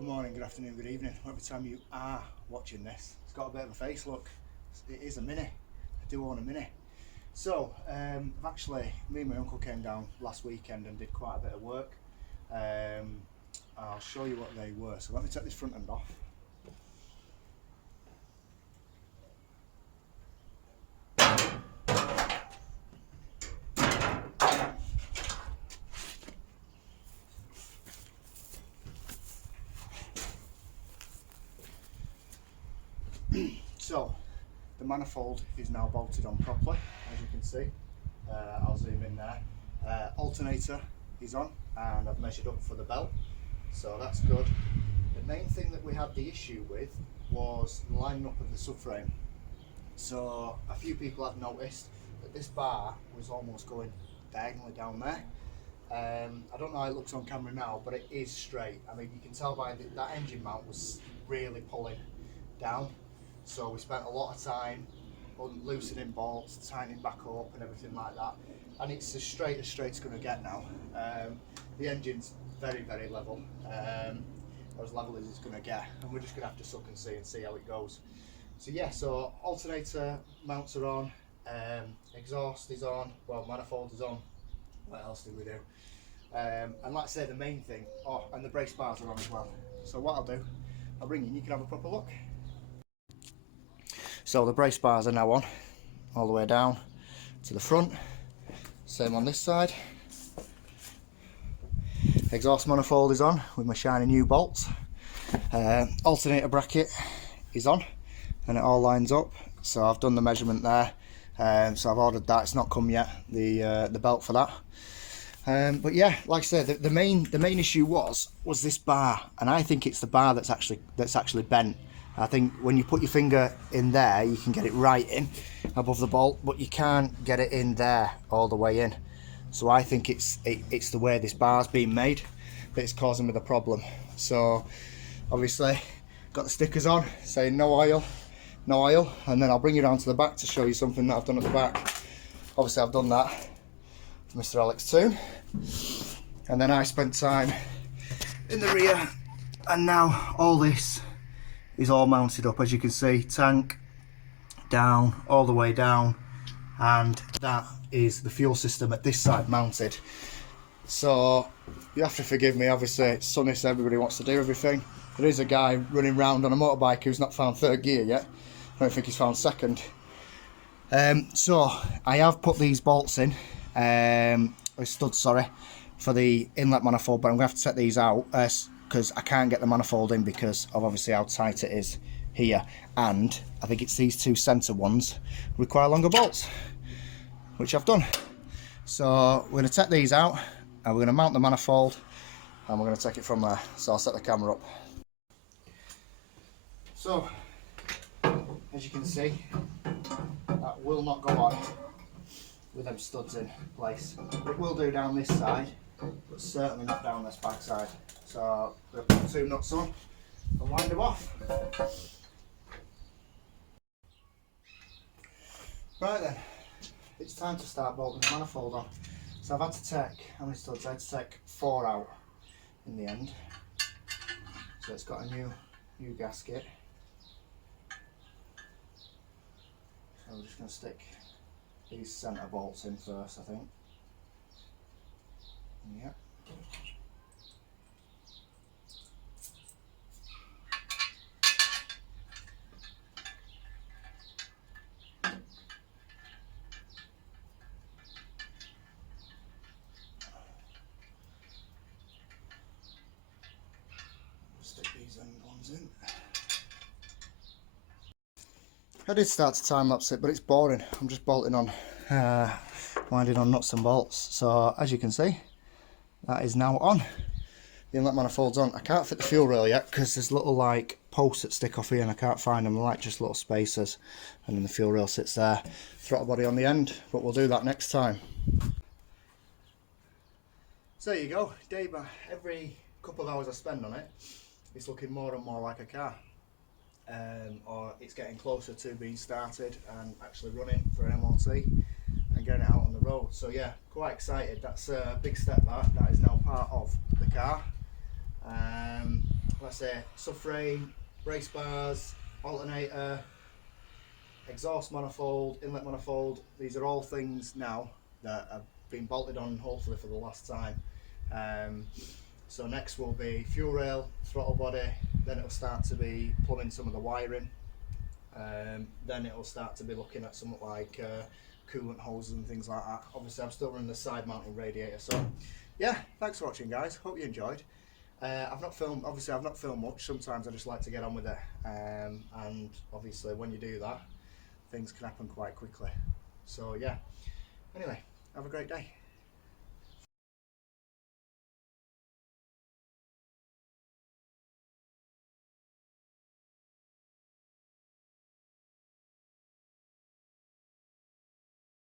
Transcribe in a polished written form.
Good morning, good afternoon, good evening, whatever time you are watching this. It's got a bit of a face look. It is a Mini. I do own a Mini. So, actually, me and my uncle came down last weekend and did quite a bit of work. I'll show you what they were. So let me take this front end off. So, the manifold is now bolted on properly, as you can see. I'll zoom in there. Alternator is on, and I've measured up for the belt, so that's good. The main thing that we had the issue with was the lining up of the subframe. So a few people had noticed that this bar was almost going diagonally down there. I don't know how it looks on camera now, but it is straight. I mean, you can tell by that engine mount was really pulling down. So we spent a lot of time loosening bolts, tightening back up and everything like that. And it's as straight it's going to get now. The engine's very, very level, or as level as it's going to get. And we're just going to have to suck and see how it goes. So yeah, so alternator mounts are on, exhaust is on, well, manifold is on. What else did we do? And like I say, the main thing, and the brace bars are on as well. So what I'll do, I'll bring you in, you can have a proper look. So the brace bars are now on, all the way down to the front. Same on this side. Exhaust manifold is on with my shiny new bolts. Alternator bracket is on, and it all lines up. So I've done the measurement there. So I've ordered that. It's not come yet. The belt for that. But yeah, like I said, the main issue was this bar, and I think it's the bar that's actually bent. I think when you put your finger in there, you can get it right in above the bolt, but you can't get it in there all the way in. So I think it's the way this bar's being made that's causing me the problem. So obviously got the stickers on saying no oil, and then I'll bring you around to the back to show you something that I've done at the back. Obviously I've done that for Mr. Alex too, and then I spent time in the rear, and now all this is all mounted up, as you can see, tank down, all the way down, and that is the fuel system at this side mounted. So you have to forgive me, obviously it's sunny, so everybody wants to do everything. There is a guy running around on a motorbike who's not found third gear yet. I don't think he's found second. So I have put these bolts in, studs, sorry, for the inlet manifold, but I'm going to have to set these out because I can't get the manifold in because of obviously how tight it is here, and I think it's these two centre ones require longer bolts, which I've done. So we're going to take these out and we're going to mount the manifold, and we're going to take it from there. So I'll set the camera up. So as you can see, that will not go on with them studs in place. It will do down this side, but certainly not down this back side. So we'll put two nuts on and wind them off. Right then, it's time to start bolting the manifold on. So I've had to take, how many studs? I had to take 4 out in the end. So it's got a new gasket. So we're just going to stick these centre bolts in first, I think. Yep. Stick these end ones in. I did start to time lapse it, but it's boring. I'm just bolting on, winding on nuts and bolts. So as you can see, that is now on. The inlet manifold's on. I can't fit the fuel rail yet because there's little like posts that stick off here and I can't find them. They're like just little spacers, and then the fuel rail sits there. Throttle body on the end, but we'll do that next time. So there you go. Every couple of hours I spend on it, it's looking more and more like a car. Or it's getting closer to being started and actually running for an MOT and getting it out on the road. So yeah, quite excited. That's a big step. That is now part of the car. I say, subframe, race bars, alternator, exhaust manifold, inlet manifold. These are all things now that have been bolted on hopefully for the last time. So next will be fuel rail, throttle body, then it'll start to be plumbing some of the wiring. Then it'll start to be looking at something like coolant hoses and things like that. Obviously I'm still running the side mounting radiator, so yeah, thanks for watching guys, hope you enjoyed. I've not filmed much, sometimes I just like to get on with it, and obviously when you do that, things can happen quite quickly. So yeah, anyway, have a great day.